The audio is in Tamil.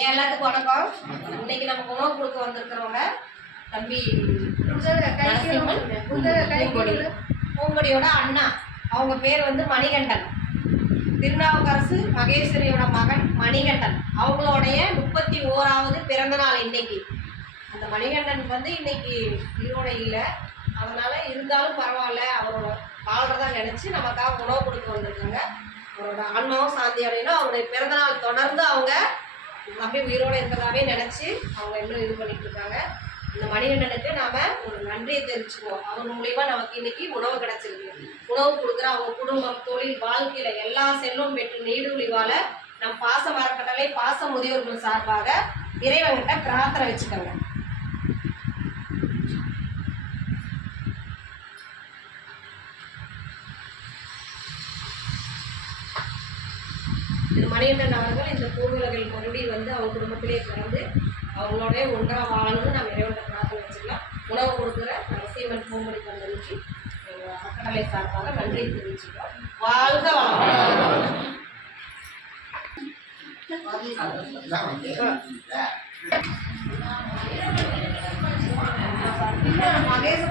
எல்லாத்துக்கும் வணக்கம். இன்னைக்கு நம்ம உணவு கொடுக்க வந்திருக்கிறவங்க தம்பி பூங்கொடியோட அண்ணா. அவங்க பேர் வந்து மணிகண்டன். திருநாவுக்கரசு மகேஸ்வரியோட மகன் மணிகண்டன். அவங்களுடைய 31வது பிறந்த நாள் இன்னைக்கு. அந்த மணிகண்டன் வந்து இன்னைக்கு உயிரோட இல்லை. அதனால இருந்தாலும் பரவாயில்ல, அவரோட வாழ்றதா நினைச்சு நமக்காக உணவு கொடுக்க வந்திருக்காங்க. அவரோட ஆன்மாவும் சாந்தி அடையணும். அவருடைய பிறந்தநாள் தொடர்ந்து அவங்க தம்பி உயிரோடு இருக்கிறதாவே நினச்சி அவங்க இன்னும் இது பண்ணிட்டு இருக்காங்க. இந்த மணிகண்டனுக்கு நாம் ஒரு நன்றியை தெரிவிச்சுக்குவோம். அவங்க மூலியமாக நமக்கு இன்னைக்கு உணவு கிடச்சிருக்கு. உணவு கொடுக்குற அவங்க குடும்பம், தொழில், வாழ்க்கையில் எல்லா செல்வம் பெற்று நீடுழி வாழ நம் பாச மரக்கட்டளை பாச முதியோர்கள் சார்பாக இறைவன்கிட்ட பிரார்த்தனை வச்சுக்கோங்க. மணிகண்டன் அவர்கள் இந்த பூவுலகில் மறுபடியும் வந்து அவங்க குடும்பத்திலே பிறந்து அவங்களோட ஒன்றாக வாழணும்னு நம்ம இறைவனை பிரார்த்தனை வச்சுக்கலாம். உணவு கொடுக்குற சீமன் பூமொழி தந்தனுக்கு எங்கள் அறக்கட்டளை சார்பாக நன்றி தெரிவிச்சுக்கிறோம். வாழ்க வளமுடன். மகேஷ்